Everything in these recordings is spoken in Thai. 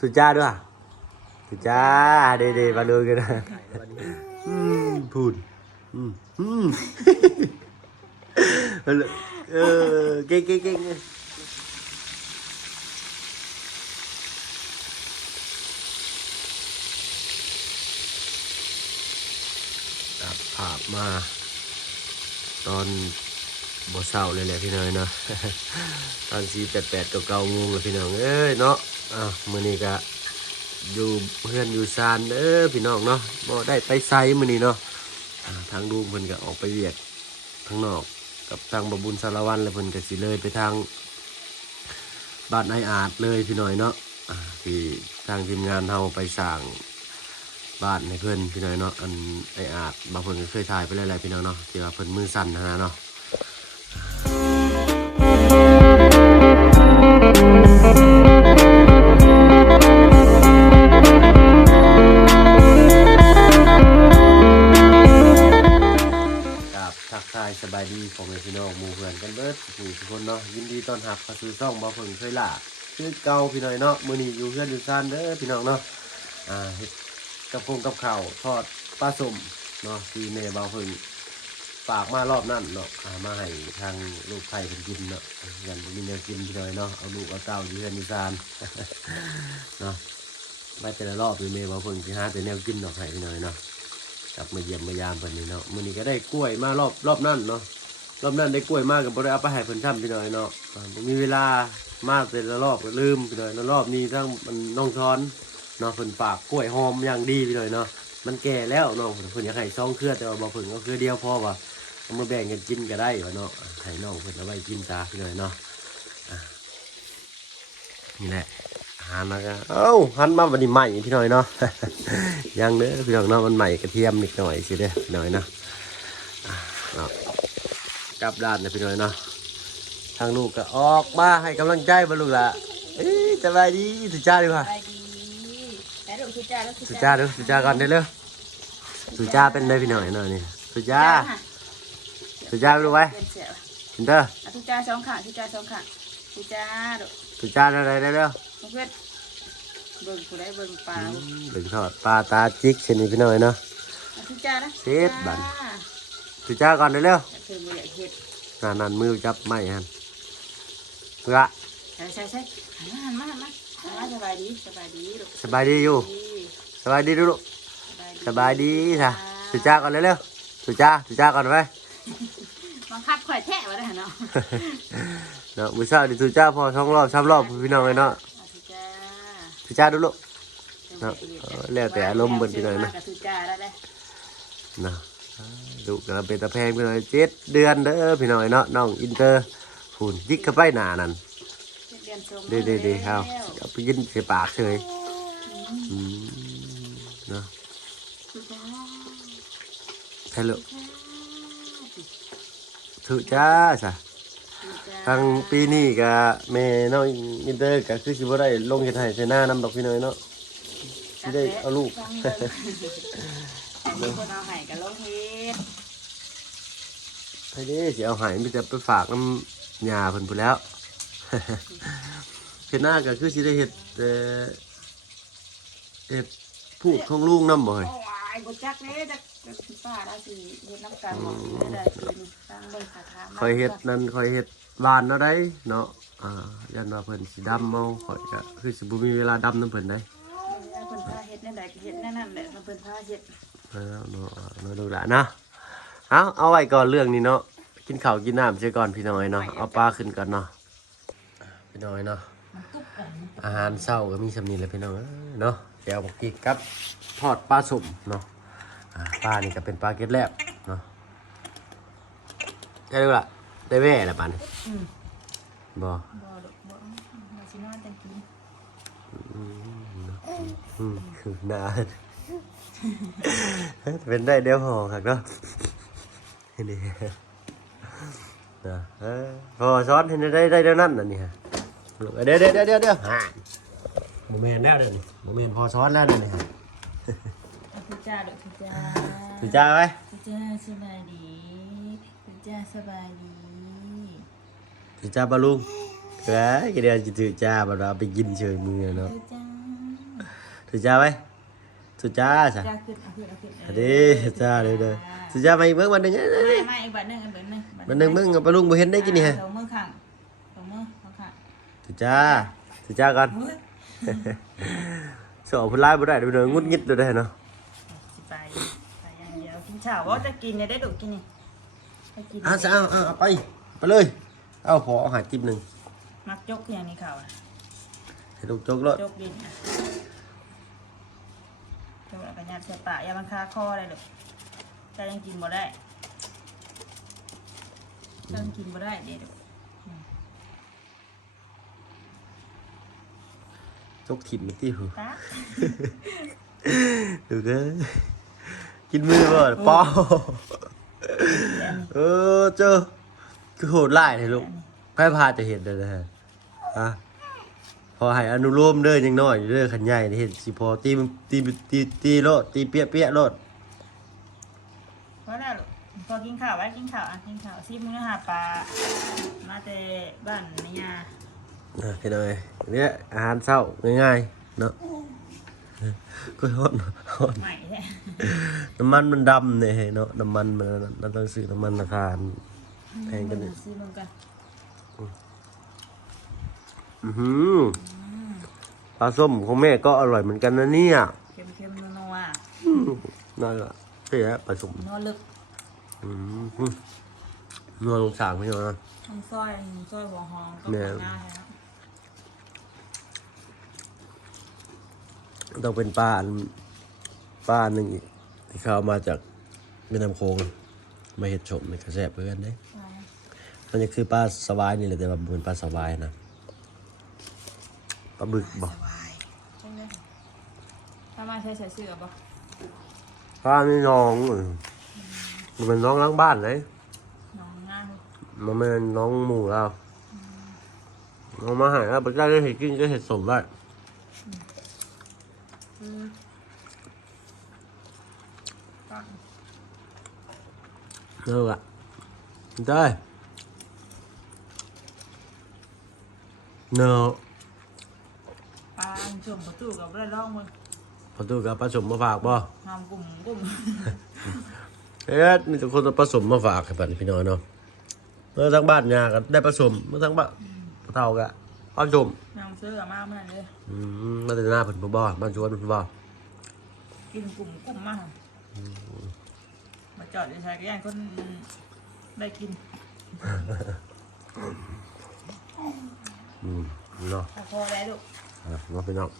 สุจ้าด้วยสุจ้าเดๆมาดูกันนะพูดเก่งภาพมาตอนบ่เศร้าเลยแหละพี่น้อยเนาะ ตอน4:88กับ9 โมงเลยพี่น้องเอ้ยเนาะมื้อนี้ก็อยู่เพื่อนอยู่ซานพี่น้องเนาะบ่ได้ไปไสมื้อนี้เนาะทางลุงเพิ่นก็ออกไปเวียกข้างนอกกับทางบ่บุญสารวัตรแล้วเพิ่นก็สิเลยไปทางบ้านไออาจเลยพี่น้อยเนาะที่ทางทีมงานเฮาไปสร้างบ้านให้เพิ่นพี่น้อยเนาะอันไออาจบางเพิ่นก็เคยถ่ายไปหลายๆพี่น้องเนาะที่ว่าเพิ่นมือสั่นนะเนาะทักทายสบายดีของเอซิโนหมู่เพื่อนกันเบิดทุกคนเนาะยินดีต้อนรับเข้าสู่ช่องบ่าวเพิ่งเคยล่าชื่อเก่าพี่น้อยเนาะมื้อนี้อยู่เพื่อนอยู่ซ่านพี่น้องเนาะเฮ็ดกับข้าวทอดปลาส้มเนาะที่แม่บ่าวเพิ่งฝากมารอบนั้นเนาะมาให้ทางลูกไผ่เพิ่นกินเนาะยันมีแนวกินพี่น้อยเนาะเอาลูกเอาเต้าอยู่เพื่อนอยู่ซ่าน เนาะมาแต่ละรอบนี่แม่บ่าวเพิ่งสิหาแต่แนวกินเนาะให้พี่น้อยเนาะกลับมาเยี่ยมมายามเพิ่นนี่เนาะมื้อนี้ก็ได้กล้วยมารอบนั้นเนาะรอบนั้นได้กล้วยมากกับบ่ได้เอาไปให้เพิ่นซ้ำพี่น้อยเนาะบ่มีเวลามาแต่ละรอบก็ลืมพี่น้อยแล้วรอบนี้ทั้งมันน้องช้อนเนาะเพิ่นฝากกล้วยหอมอย่างดีพี่น้อยเนาะมันแก่แล้วเนาะเพิ่นอยากให้2เครือแต่ว่าบ่เพิ่นเอาเครือเดียวพอว่าเอามาแบ่งกันกินก็ได้ว่าเนาะให้น้องเพิ่นเอาไว้กินซะพี่น้อยเนาะนี่แหละหันมาก็หันมาวันนี้ใหม่พี่น้อยเนาะ ยังเด้อพี่น้องเนาะมันใหม่กระเทียมนิดหน่อยสิเด้อพี่น้อยเนาะกลับด้านนะพี่น้อยเนาะทางลูกก็ออกมาให้กำลังใจบ่ลูกละสบายดีสุจ้าดีกว่าสุจ้าก่อนได้เลยสุจ้าเป็นได้พี่น้อยเนาะนี่สุจ้าดูไว้อินเตอร์สุจ้า2ข้างสุจ้าสุจ้าอะไรได้เลยเพื่อนเบิ่งผู้ใดเบิ่งปลาเบิ่งทอดปลาตาจิกเช่นนี้พี่น้อยเนาะสุจ้านะเซฟบันสุจ้าก่อนได้เลยนั่นมือจับไม้ฮันเพื่อใช่หันมาสบายดีลูกสบายดีอยู่สบายดีลูกสบายดีค่ะสุจ้าก่อนเร็วสุจ้าก่อนไปบังคับข่อยแท้ว่าได้เนาะเนาะมื้อเช้าดิสุจ้าพอ2 รอบ 3 รอบพี่น้องเลยเนาะสุจ้าดูลูกเนาะแล้วแต่อารมณ์เบิ่นพี่น้อยนะสุจ้าได้เนาะลูกก็เป็นตาแพงพี่น้อย7 เดือนเด้อพี่น้อยเนาะน้องอินเตอร์ฝุ่นยิกเข้าไปหน้านั่นดีครับเอาไปกินใส่ปากเฉยเนาะใช่ลูกสุจ้าซะทางปีนี้ก็แม่น้องอินเตอร์ก็คือสิบ่ได้ลงเฮ็ดให้ใส่หน้านำดอกพี่น้อยเนาะสิได้เอาลูกเอาไห้กับลงเฮ็ดไผเด้สิเอาไห้มีแต่ไปฝากน้ำยาเพิ่นพู้นแล้วเฮ็ดหน้าก็คือสิได้เฮ็ดผูกของลุงนำบ่เฮ้ยบ่จักเด้จักป้าได้สิเฮ็ดน้ำกันได้สร้างเบิ่งสาขาค่อยเฮ็ดนั่นค่อยเฮ็ดบ้านเนาะได้เนาะยันว่าเพิ่นสิดำเอาค่อยก็คือสิบ่มีเวลาดำนำเพิ่นได้เพิ่นพาเฮ็ดแนวใดก็เฮ็ดแนวนั้นแหละเพิ่นพาเฮ็ดเนาะลูกหลานเนาะเอาไว้ก่อนเรื่องนี้เนาะกินข้าวกินน้ำเสียก่อนพี่น้อยเนาะเอาปลาขึ้นก่อนเนาะพี่น้อยเนาะอาหารเช้าก็มีสำนีแหละพี่น้องเนาะแกวบักกิกกับทอดปลาสุ่มเนาะปลานี่ก็เป็นปลาเกล็ดแลบเนาะได้ดูล่ะได้แว่ละปานบ่มาสินอนจังกินคือนาเป็นได้เดี๋ยวห่อครับเนาะนี่พอซ้อนเห็นได้เดี๋ยวนั้นน่ะนี่ฮะเดี๋ยวโมเมนต์แล้วเดี๋ยวนี้โมเมนต์พอซ้อนแล้วเดี๋ยวนี้สุจ้าไหมสุจ้าสบายดีสุจ้าสบายดีสุจ้าบาลุงเดี๋ยวจะสุจ้าบาเราไปกินเฉยมือเนาะ สุจ้าไหมสุจ้าจ้ะ จ้าขึ้นเอาขึ้น อันนี้จ้าเลยสุจ้ามาอีกเบิ่งวันหนึง ไม่อีกบัดหนึง วันหนึงมึงกับปลาลุงบ่เห็นได้กินนี่ฮะ สองมือข้างสองมือข้าง สุจ้าก่อน เฮ้ย สอบพุ่นลายบ่ได้เดี๋ยวงุดงิดเลยได้เนาะ สิไปอย่างเดียวกินข้าวว่าจะกินเนี่ยได้ดูกินนี่ให้กิน เอาไปเลยเอาพอเอาหาจิ้มหนึง มักจกอย่างนี้ข้าวนะ ให้ลูกจกรถ จกดินนะจกแล้วก็ยัดใส่ปากอย่ามันคาคอได้เลยจะยังกินบ่ได้จะยังกินบ่ได้เด็ด จกถิ่มที่หู ตา ดูเด้อกินมือบ่ปอเจอคือโหดร้ายเลยลูกแพ้พาจะเห็นเด้อฮะพอให้อนุโลมเด้อยังน้อยอยู่เด้อขันใหญ่เห็นสิพอตีโลดตีเปี้ยโลด เพราะนั่นพอกินข้าวไว้กินข้าวกินข้าวซีมื้อหาปลามาแต่บ้านนายา เห็นไหมเนี่ยอาหารเช้าง่ายๆเนาะก็ฮอน ใหม่แท้ น้ำมันมันดำเนี่ยเนาะน้ำมันมันต้องซื้อน้ำมันราคาแพงกันเนี่ย ซีมึงกัน ปลาส้มของแม่ก็อร่อยเหมือนกันนะเนี่ย เค็มๆนัว นั่นแหละใช่ฮะปลาส้ม ๆนัวลึก นัวลงสางไม่ใช่ไหม ทั้งซอยหัวหอมก็ แม่ หน้าแล้ว ต้องเป็นปลาหนึ่งอีกที่เขาเอามาจากแม่น้ำโขงมาเห็ดชมในกระแสเพื่อนได้มันจะคือปลาสวายนี่แหละแต่ว่าเป็นปลาสวายนะปลาบึกบอก ใช่ไหมถ้ามาใช้เสื้อบ่ ปลานี่น้องมันเป็นน้องล้างบ้านเลย น้องง่าย มันเป็นน้องหมูเราเอามาใหายแล้วไปได้เห็ดกินก็เห็ดสมได้ được ạ đây nờ ปลาจุ่มประตูกับอะไรร่องมึง ประตูกับผสมมาฝากบ่ ทำกลุ่ม เอ๊ะมีแต่คนผสมมาฝากให้ปันพี่น้อยเนาะเมื่อทั้งบ้านยาก็ได้ผสมเมื่อทั้งบ้านเท่ากันผสม น้ำซื้อกับมาเมื่อไหร่เลย มาแต่หน้าเพิ่นบ่บ้านชวนเพิ่นบ่ กินกลุ่มมากมาจอดในชายก็ย่างคนได้กิน เนาะ พอได้ลูก มาพี่น้อง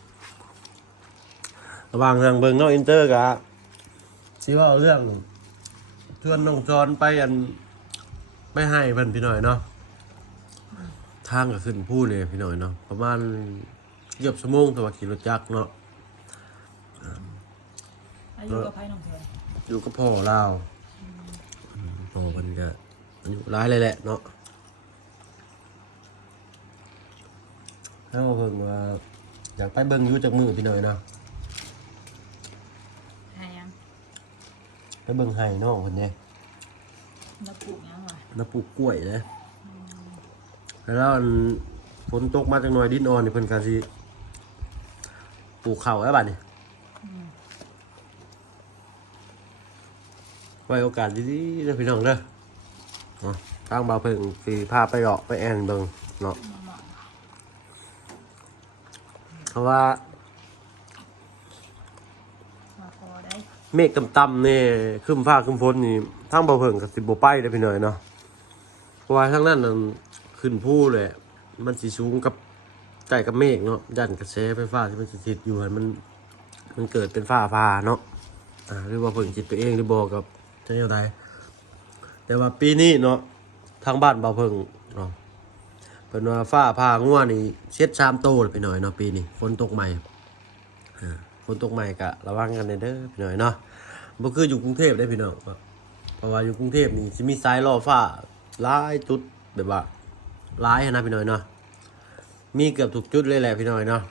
ระหว่างทางเบิ่งเนาะอินเตอร์กะสิว่าเรื่องชวนน้องจอนไปไปให้เพิ่นพี่น้อยเนาะทางก็ขึ้นผู้เลยพี่น้อยเนาะประมาณเกือบชั่วโมงแต่ว่าขี่รถจักรเนาะ อายุกับไพ่น้องเสือ อยู่กับพ่อเราพ่อเพิ่นก็อายุหลายเลยแหละเนาะแล้วเพิ่นว่าอยากไปเบิ่งอยู่จักมือพี่น้อยเนาะ หายัง ไปเบิ่งไห้น้องเพิ่นเด้ แล้วปลูกยังวะ แล้วปลูกกล้วยเด้แล้วอันฝนตกมาจักหน่อยดินอ่อนนี่เพิ่นก็สิปลูกข้าวแล้วบัดนี้ไว้โอกาสดีๆเด้อพี่น้องเด้อเนาะทางบ่าวเพิ่งสิพาไปเลาะไปแอนเบิ่งเนาะเพราะว่า มาพอได้ เมฆต่ำๆนี่ครึ้มฟ้าครึ้มฝนนี่ทางบ่าวเพิ่งก็สิบ่ไปเด้อพี่น้อยเนาะเพราะว่าทางนั้นน่ะขึ้นภูเลยมันสิสูงกับใกล้กับเมฆเนาะยันกระแสไฟฟ้าที่มันสิติดอยู่ให้มันเกิดเป็นฟ้าผ่าเนาะหรือว่าเพิ่งคิดไปเองหรือบ่กับจังได๋แต่ว่าปีนี้เนาะทางบ้านบ่าวเพิ่งเนาะเพิ่นว่าฟ้าผ่างัวนี่เช็ด3โตเลยพี่น้อยเนาะปีนี้ฝนตกใหม่ฝนตกใหม่ก็ระวังกันเด้อพี่น้อยเนาะบ่คืออยู่กรุงเทพได้พี่น้องเพราะว่าอยู่กรุงเทพนี่สิมีสายล่อฟ้าหลายจุดแบบว่าหลายนะพี่น้อยเนาะมีเกือบทุกจุดเลยแหละพี่น้อยเนาะ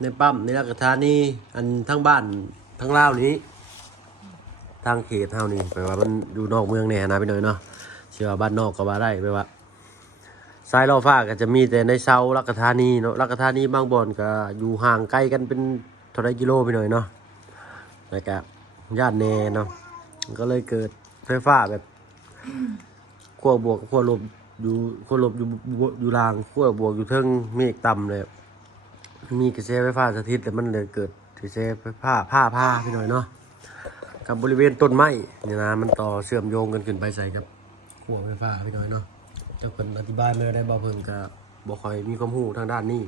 ในปั๊มในราชธานีอันทั้งบ้านทั้งลาวนี้ทางเขตเฮานี่แปลว่ามันอยู่นอกเมืองแน่นะพี่น้อยเนาะเชื่อว่าบ้านนอกก็ว่าได้แปลว่าสายล่อฟ้าก็จะมีแต่ในเซาราชธานีเนาะราชธานีบางบ่อนก็อยู่ห่างไกลกันเป็น ท่าไรกิโลไปหน่อยเนาะแล้วก็ย่านแน่เนาะก็เลยเกิดไฟฟ้าแบบขั้วบวกกับขั้วลบอยู่ขั้วลบอยู่ล่างขั้วบวกอยู่เทิงเมฆต่ำเลยมีกระแสไฟฟ้าสถิตแต่มันเลยเกิดกระแสไฟฟ้าผ้าไปหน่อยเนาะกับบริเวณต้นไม้เนี่ยนะมันต่อเชื่อมโยงกันขึ้นไปใส่กับขั้วไฟฟ้าไปหน่อยเนาะเจ้าคนอธิบายไม่ได้บ่เพิ่งกับบ่ค่อยมีความรู้ทางด้านนี้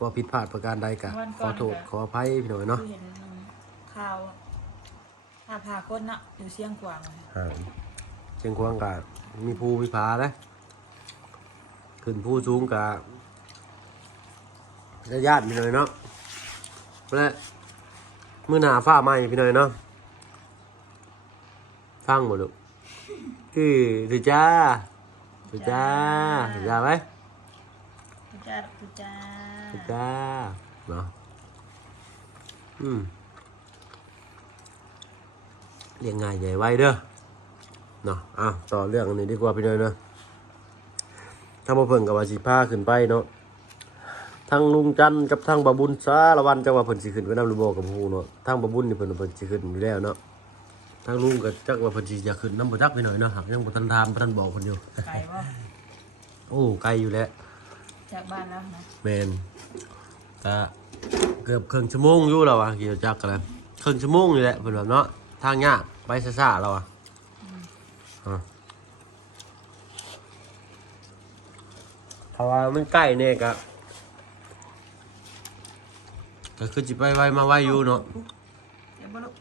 ว่าผิดพลาดประการใดกะขอโทษขออภัยพี่หน่อยเนาะ เห็นข่าวพาคนน่ะอยู่เชียงขวาง เชียงควางกะมีภูมีผานะขึ้นภูสูงกะจะญาติพี่หน่อยเนาะและมื้อหน้าฟ้าใหม่พี่หน่อยเนาะฟังบ่ลูกสุจ้าสุจ้าสุจ้าไหม ทุจ้าทุจ้า สุจ้าเนาะเรียงง่ายใหญ่ไว้เด้อเนาะต่อเรื่องอันนี้ดีกว่าพี่น้อยเนาะถ้ามาเพิ่งกับว่าสิพาขึ้นไปเนาะทั้งลุงจันกับทั้งบาบุญสารวันจังว่าเพิ่นสิขึ้นไปนำรูโบกับฮูเนาะทั้งบาบุญนี่เพิ่นสิขึ้นอยู่แล้วเนาะทั้งลุงก็จักว่าเพิ่นสิอยากขึ้นนำบ่จักไปหน่อยเนาะหากยังบ่ทันถามบ่ทันบอกเพิ่นอยู่ ไกลบ่ โอ้ไกลอยู่แล้ว จากบ้านแล้วนะ แม่นก็เกือบครึ่งชั่วโมงอยู่แล้วอ่ะขี่จักรกันแล้วครึ่งชั่วโมงนี่แหละเพิ่นว่าเนาะทางยากไปซ่าๆแล้วอ่ะเพราะว่ามันใกล้เนี่ยก็คือจิไปไวมาไวอยู่เนาะ เดี๋ยวบ่ลูก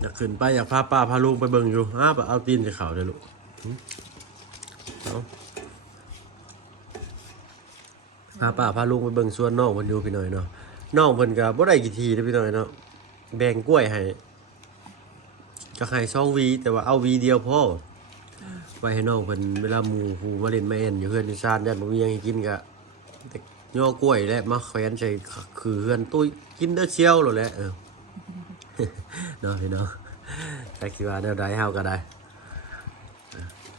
อยากขึ้นไปอยากพาป้าพาลุงไปเบิ่งอยู่เอาตีนจะเข่าเด้อลูกพาป้าพาลุงไปเบิ่งสวนน้องเพิ่นอยู่พี่หน่อยเนาะน้องเพิ่นก็บ่ได้กี่ทีเด้อพี่หน่อยเนาะแบ่งกล้วยให้ก็ให้2หวีแต่ว่าเอาหวีเดียวพอไว้ให้น้องเพิ่นเวลาหมู่ผู้มาเล่นมาแอนอยู่เฮือนอยู่ซ่านได้บ่มีหยังให้กินก็ย่อกล้วยและมาแขวนใส่คือเฮือนตุ้ยกินเด้อเชียวโลดแหละเนาะพี่น้องแต่คิดว่าแนวใดเฮาก็ได้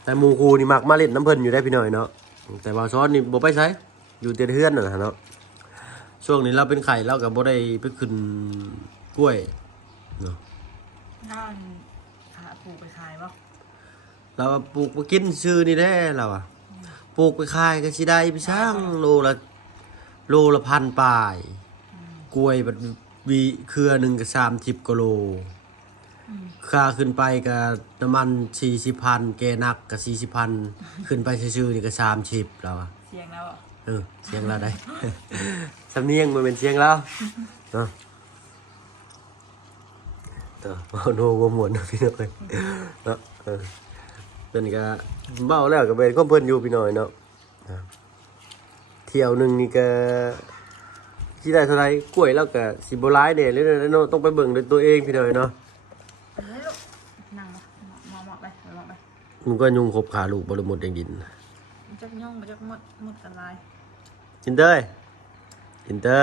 แต่หมู่ครูนี่มักมาเล่นน้ำเพิ่นอยู่ได้พี่น้อยเนาะแต่ว่าซ้อนนี่บ่ไปไสอยู่แต่เฮือนนั่นน่ะเนาะช่วงนี้เราเป็นไข้เราก็บ่ได้ไปขึ้นกล้วยเนาะ ท่านขาปลูกไปขายบ่ เราปลูกมากินซื้อนี่แหละเราอะปลูกไปขายก็สิได้ไปสร้างโลละพันปลายกล้วยแบบวีเครือหนึ่งก็30กว่าโลค่าขึ้นไปก็น้ำมัน40,000แกนักก็40,000ขึ้นไปซื่อๆนี่ก็30เราอะ เสียงแล้วอ่ะ เสียงเราได้ สำเนียงมันเป็นเสียงเราเนาะเอาโน้ก็หมวนพี่น้อยเนาะเพิ่นก็เบ้าแล้วก็เป็นก็เพิ่นอยู่พี่น้อยเนาะเที่ยวหนึ่งนี่ก็ที่ได้เท่าไรกล้วยแล้วก็สิบ่ร้ายเนี่ยเลยเนาะต้องไปเบิ่งด้วยตัวเองพี่น้อยเนาะ ลูกนั่งมองไปมองไป มันก็ยุงครบขาลูกบ่ละหมดแดงดิน มันจักย่องมันจักหมดอะไร อินเตอ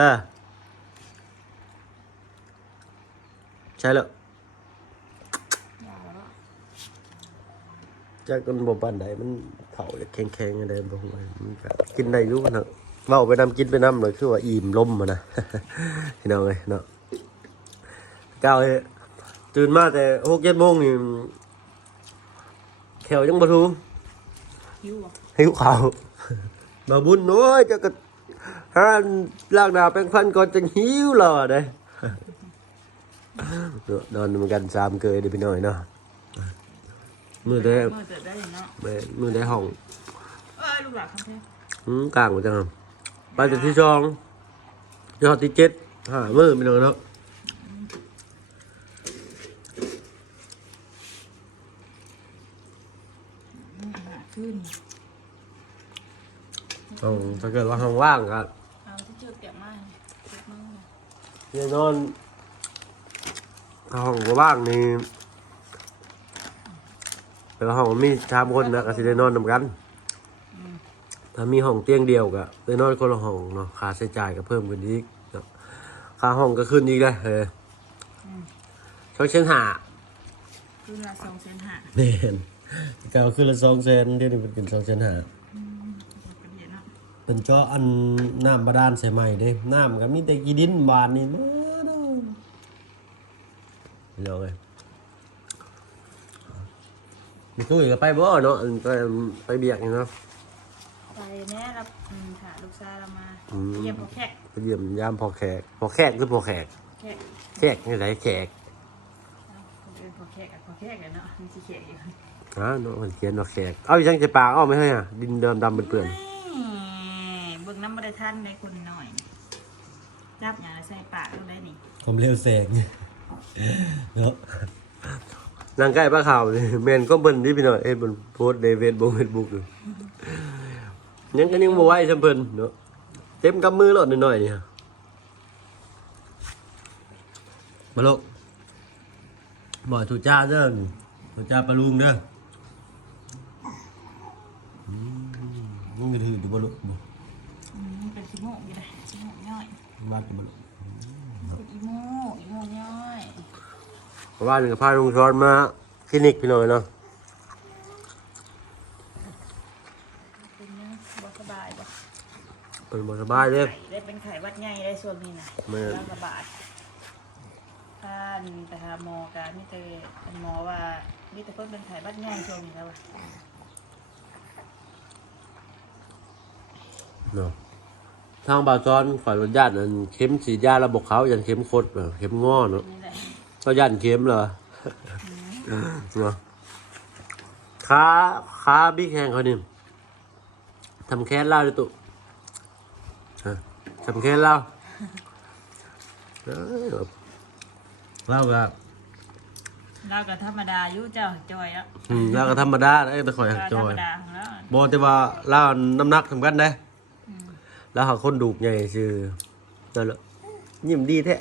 ร์ใช่แล้วจากกันบ่ปานใดมันเผาแข็งๆอะไรบ่ฮู้มันก็กินได้อยู่เนาะเว้าไปนำกินไปนำเลยคือว่าอิ่มลมอ่ะนะ พี่น้องเอ้ยเนาะก้าวตื่นมาแต่ 6-7 โมงนี่แขวยังบ่ทู หิวข้าวมาบุญน้อยจะก็หาล้างหน้าแปรงฟันก่อนจังหิวแล้วเด้ นอนเหมือนกัน3เกยเด้อพี่น้อยเนาะมื้อใด ได้เนาะ มื้อใดห้อง ลูกหลานครับเพ่ กลางว่าจังไปแต่ที่2ยอดที่7 5มื้อพี่น้องเนาะขึ้น ถ้าเกิดว่าห้องว่างก็ เอาที่เจอเปียกมากเปียกมาก แน่นอนถ้าห้องบ่ว่างนี่แต่ว่าห้องมี3คนนะก็สิได้นอนนำกันถ้ามีห้องเตียงเดียวก็ได้นอนคนละห้องเนาะค่าใช้จ่ายก็เพิ่มขึ้นอีกเนาะค่าห้องก็ขึ้นอีกเลย2,500 ขึ้นละ2,500,000 แม่น เก่าคือละ200,000เดี๋ยวนี้มันเป็น250,000 เป็นเห็นเนาะ เป็นเจาะอันน้ำบาดาลใส่ใหม่เด้น้ำก็มีแต่กีดินบานนี่มาเด้อพี่น้องเอ้ยมีตู้อีกก็ไปบ่เนาะไปเบียกนี่เนาะ ไปแน่รับค่ะลูกชายเรามา อืม เยี่ยมพ่อแขก ไปเยี่ยมยามพ่อแขกคือพ่อแขก แขก แขกนี่ไหนแขก คนอื่นพ่อแขกกับพ่อแขกเลยเนาะมันสิแขกอยู่ เนาะมันเขียนว่าแขกเอาอีจังจะปากอ้อไม่ให้อ่ะดินเดิมดำเปื่อน เบิ่งน้ำบริทันได้คนหน่อยจับอย่างใส่ปากก็ได้นี่ ๆผมเร็วแสงเนาะนางใกล้ป้าข่าวนี่แมนก็เบิ่นนี่พี่น้อยบนโพสต์ในเฟซบุ๊กอยู่ยังก็ยังบ่ไหวจำเพิ่นเนาะเต็มกำมือรถหน่อยๆนี่ฮะมาลูกบ่ถูกจ้าเด้อถูกจ้าปลาลุงเด้อมึงจะถือดูบ่ลูกบ่ เป็นชิโมกอยู่เลยชิโมกย่อย บ้านดูบ่ลูก เป็นอีโมย่อย เพราะว่านี่ก็พาลุงช้อนมาคลินิกพี่น้อยเนาะ เป็นเนื้อบ่สบายบ่ เพิ่นบ่สบายเด้อ ได้เป็นไข้วัดใหญ่ได้ส่วนนี้นะ แม่น ร่างระบาดท่านไปหาหมอกันมีแต่หมอว่ามีแต่เพิ่นเป็นไข้วัดใหญ่ช่วงนี้แล้วว่ะ เนาะทางบ่าวจอนฝ่ายบรรยาตนั่นเข็มฉีดยาระบบเขายันเข็มคดเข็มงอเนาะ นี่แหละ ก็ยันเข็มเหรอเนาะขาบิ๊กแฮงเขานี่ทำแค้นเล่าเลยตุทำแค้นเล่าเล่ากับ เราก็ธรรมดาอยู่เจ้าจอยอ่ะ เล่ากับธรรมดาไอ้ตะข่อย ธ จ ร อ รม ย ดาของเรา บอกแต่ว่าเล่าน้ำหนักสำคัญได้ อืม แล้วหาคนดูกใหญ่ชื่อนั่นแหละยิ้มดีแท้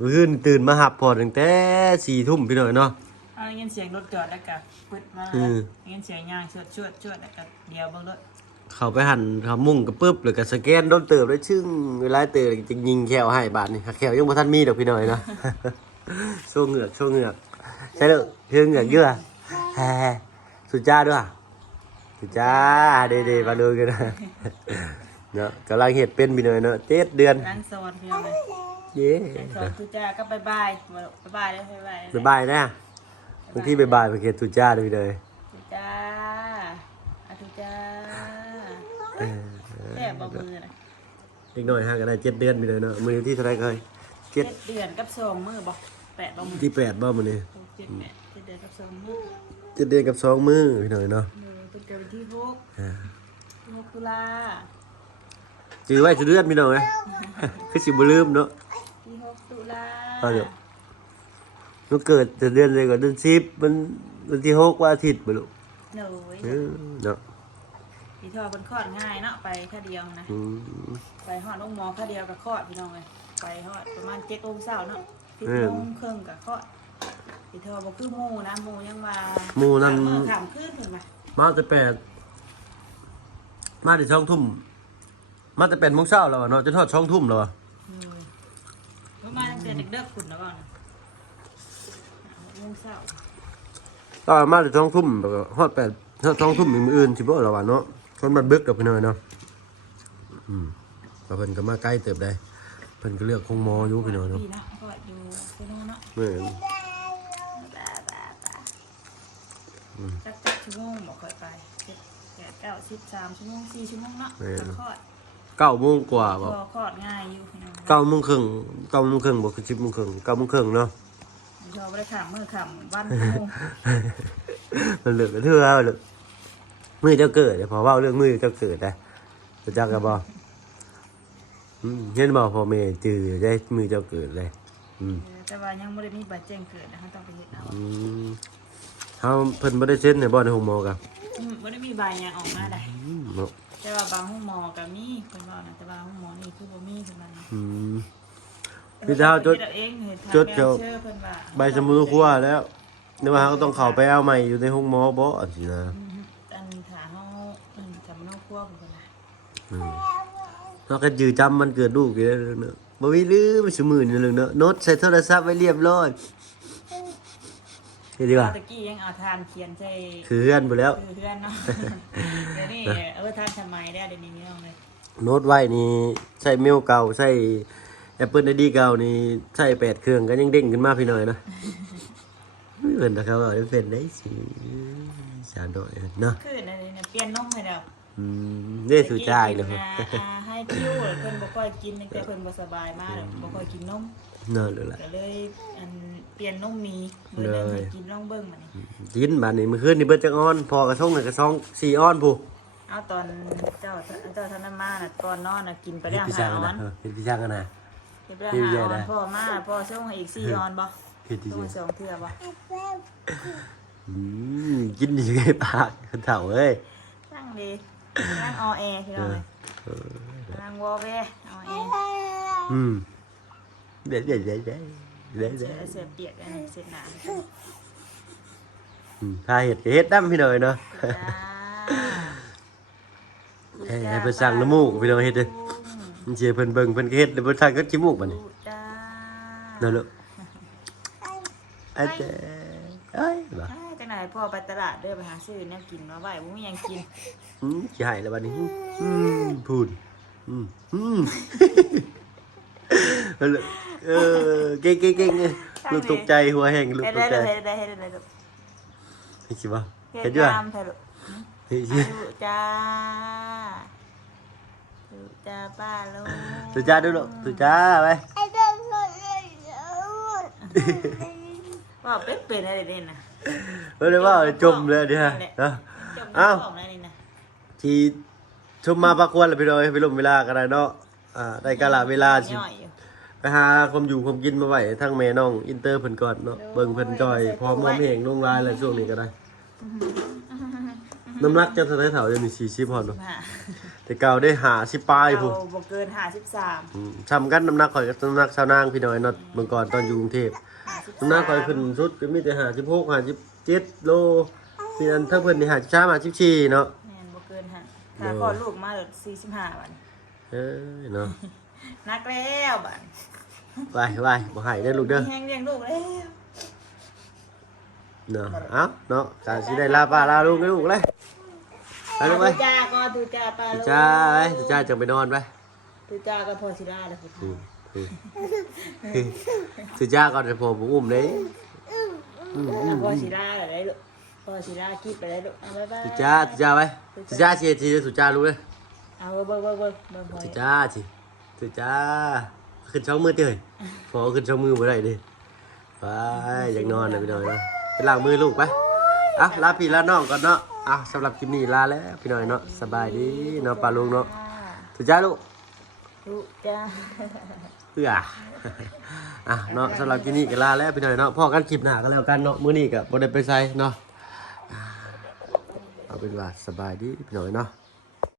มื้อคืนตื่นมาหับพอตั้งแต่4 ทุ่มพี่น้อยเนาะ เอาเงินเสียงรถจอดแล้วก็ปึ๊ดมา อืม เงินเสียงยางชวดแล้วก็เดียวเบิ่งรถ เข้าไปหันเขามุ่งกับปึ๊บแล้วก็สแกนโดนเติบได้ชึ่งเวลาเติบจะยิงแขวให้บาทนี่แขวยังบ่ทันมีดอกพี่น้อยเนาะ โชว์เหงือกใช่เลยเพื่อเหงือกเยอะแฮ่สุดจ้าด้วยสุดจ้าเด้ๆมาดูกันนะ เนาะกำลังเห็ดเป็นพี่น้อยเนาะ7 เดือน ร้านโซนพี่น้องเลย เย้ โซนทุจ้าก็บายบายเลยบายบาย บ๊ายบายนะบางทีบ๊ายบายไปเขียนสุดจ้าด้วยพี่น้อย ทุจ้าอะทุจ้าแค่บ่มือนะ อีกหน่อยฮะก็ได้7 เดือนพี่น้อยเนาะมื้อที่เท่าไหร่เคย เจ็ดเดือนกับ2 มือบ่8บ่มือ ที่8บ่มื้อนี้ 7 เดือนกับ2 มือ 7 เดือนกับ2 มื้อพี่น้อยเนาะ เป็นเกิดวันที่6 ตุลา จื้อไว้สุดเดือนพี่น้อย คือสิบ่ลืมเนาะ ที่6 ตุลา เอาเดี๋ยวมันเกิดแต่เดือนเลยก่อนเดือน10มันวันที่6วันอาทิตย์บ่ลูก หนู เนาะ พี่ทอเป็นคลอดง่ายเนาะไปแค่เดียวนะ อืม ไปฮอดโรงหมอแค่เดียวกับคลอดพี่น้องเลยไปฮอดประมาณ7 โมงเช้าเนาะ เออ 10 โมงครึ่งกับคลอดพี่ทอบอกคือหมูนะหมูยังมา หมู่นั้น ถามขึ้นถึงมา มาแต่มาแต่2 ทุ่มมาแต่8 โมงเช้าแล้วอะเนาะจนทอด2 ทุ่มแล้วอะ ประมาณตั้งแต่เด็กๆขุนแล้วก่อน6 โมงเช้า ก็มาแต่2 ทุ่มแล้วก็ฮอด8ฮอด2 ทุ่มอีกมื้ออื่นสิบ่แล้วอะเนาะคนมันเบิกดอกพี่น้อยเนาะแล้วเพิ่นก็มาใกล้เติบได้เพิ่นก็เลือกคงหมออยู่พี่น้อยเนาะ พี่นะคลอดอยู่เซโนเนาะ แม่น จักชั่วโมงบอกเคยไป7 8 9 10 3 ชั่วโมง4 ชั่วโมงเนาะคลอด 9 โมงกว่าบ่ พอคลอดง่ายอยู่พี่น้อง 9 โมงครึ่ง9 โมงครึ่งบ่คือ10 โมงครึ่ง9 โมงครึ่งเนาะ ชอบไปได้ขำมือขำวันโมง มันเหลือเทื่อเลยมือเจ้าเกิดเดี๋ยวพอเว้าเรื่องมือเจ้าเกิดได้รู้จักกันบ่เห็นบ่พ่อแม่จื้อได้มือเจ้าเกิดเลย แต่ว่ายังไม่ได้มีใบแจ้งเกิดนะคะต้องไปเห็นเอา เฮาเพิ่นบ่ได้เซ็นให้บ่ในห้องหมอกัน ไม่ได้มีใบยังออกมาได้ เนาะ แต่ว่าบางห้องหมอกับมีคนว่านะแต่ว่าห้องหมอนี่คือบ่มีคือมัน พี่เจ้าจด เองเห็นทาง จด แม่ เจ้า เชื่อเพิ่นว่า ใบสมุนครัวแล้วแต่ว่าเฮาก็ต้องเข้าไปเอาใหม่อยู่ในห้องหมอบ่อันสินะ อันถาเฮาจำนอกครัวเพิ่นว่า เฮาก็จื้อจำมันเกิดลูกอยู่แล้วเนาะบ่มีลืมซุมื้อนี่เรื่องเนาะโน้ตใส่โทรศัพท์ไว้เรียบร้อย นี่ดีกว่า ตะกี้ยังเอาทานเขียนใช่ คือเพื่อนไปแล้ว คือเพื่อนเนาะ เดี๋ยวนี้ทานทำไมได้เดี๋ยวนี้ไม่ต้องเลย โน้ตไว้นี่ใช้เมลเก่าใช้ Apple ID เก่านี่ใช้8เครื่องก็ยังเด้งขึ้นมาพี่น้อยนะเพิ่นนะครับว่าเป็นได้สิสาน้อยเนาะ คือนั่นนี่เปลี่ยนนมให้แล้ว ได้สู่จ่ายเนาะ ให้คิวเพิ่นบ่ค่อยกินตั้งแต่เพิ่นบ่สบายมากบ่ค่อยกินนม เนาะเลยล่ะ ก็เลยเปลี่ยนนมมีมื้อนึงให้กินลองเบิ่งมานี่ กินบาดนี้มื้อคืนนี่เบิดจักออนพอกระทงน่ะกระซอง4ออนผู้ เอาตอนเจ้าท่านนั้นมาน่ะก่อนนอนน่ะกินไป เฮ็ด แล้ว พี่ 5 ช่าง ออ นะ น เฮ็ดพี่ช่างกันนะ เฮ็ดไปแล้ว5ออนพ่อมาพ่อส่งให้อีก4ออนบ่ เฮ็ดดี ส่งให้2เทื่อบ่ กินดีไงปากคนเฒ่าเอ้ย นั่งดีนั่งออแอพี่น้องเลยนั่งวอแวออแอ เด็ด เสียเปียกกันเสร็จหนา ถ้าเห็ดก็เห็ดดำพี่หน่อยเนาะ จ้า ให้ไปสั่งน้ำมูกพี่น้อยเห็ดเลยมันเชียร์เพิ่นเบิ่งเพิ่นก็เห็ดแล้วเพิ่นทางก็ขี้มูกบัดนี้ จ้า นั่นลูกอาเจ้เอ้ยบ่ จังไหนพ่อไปตลาดเด้อไปหาซื้อแนวกินมาไว้บ่มีหยังกิน ขี้หายแล้วบัดนี้พูดเก่งลูกตกใจหัวแห้งลูกตกใจ ได้ลูก เฮ็ดสิบ่ เฮ็ เฮ็ ด ดอยู่ ตามเถอะลูก เฮ็ดสิ ลูกจ้าลูกจ้าป้าลูก สุจ้าดูลูกสุจ้าไป ว่าเป็นอะไรเด่นนะ เรียกว่าจมเลยดิฮะเนาะ อ้าวนี่นะ ที่ชมมาประกวดแล้วพี่น้อยไปลมเวลากันได้เนาะได้กาลเวลาสิไปหาความอยู่ความกินมาไว้ทั้งแม่น้องอินเตอร์เพิ่นก่อนเนาะเบิ่งเพิ่นจอยพร้อมมอมเหงลงลายแล้วช่วงนี้ก็ได้น้ำหนักจะเท่าไหร่เท่าเดี๋ยวนี้40พอเนาะแต่เก่าได้50ปลายพุ่น บ่เกิน53ซ้ำกันน้ำหนักข่อยกับน้ำหนักชาวนางพี่น้อยเนาะเมื่อก่อนตอนอยู่กรุงเทพน้ำหนักข่อยขึ้นสุดก็มีแต่56 57โลนี่อันถ้าเพิ่นนี่53 54เนาะ แม่นบ่เกินหั่นถ้าคลอดลูกมา45วัน เนาะ นักแล้วบัด ไปบ่ให้ได้อลูกเด้อ แฮงเลี้ยงลูกแล้ว เนาะเอ้าเนาะการสิได้ลาป้าลาลูกให้ลูกเลยไปลูกไป ตุจ้าก็ตุจ้าป้าลูก ตุจ้าจังไปนอนไป ตุจ้าก็พอสิได้แล้วพุ่น ตุจ้าก่อนจะผมอุ้มเลย พอสิได้แล้วได้ลูกพอสิได้คิดไปได้ลูกบ๊ายบาย ตุจ้าไปตุจ้าเชียร์ทีตุจ้าลูกเลย เอาเบิ่งพอ ตุจ้าขึ้นช่องมือเตยพอขึ้นช่องมือบ่ได้ดิไปอยากนอนนะพี่น้อยเนาะไปล้างมือลูกไปอ่ะลาพี่ลาน้องก่อนเนาะอ่ะสำหรับคลิปนี้ลาแล้วพี่น้อยเนาะสบายดีเนาะปลาลุงเนาะตุจ้าลูก ตุจ้า เพื่อเนาะสำหรับคลิปนี้ก็ลาแล้วพี่น้อยเนาะพ่อกันคลิปหน้าก็แล้วกันเนาะมื้อนี้ก็บ่ได้ไปไสเนาะเอาเป็นว่าสบายดีพี่น้อยเนาะ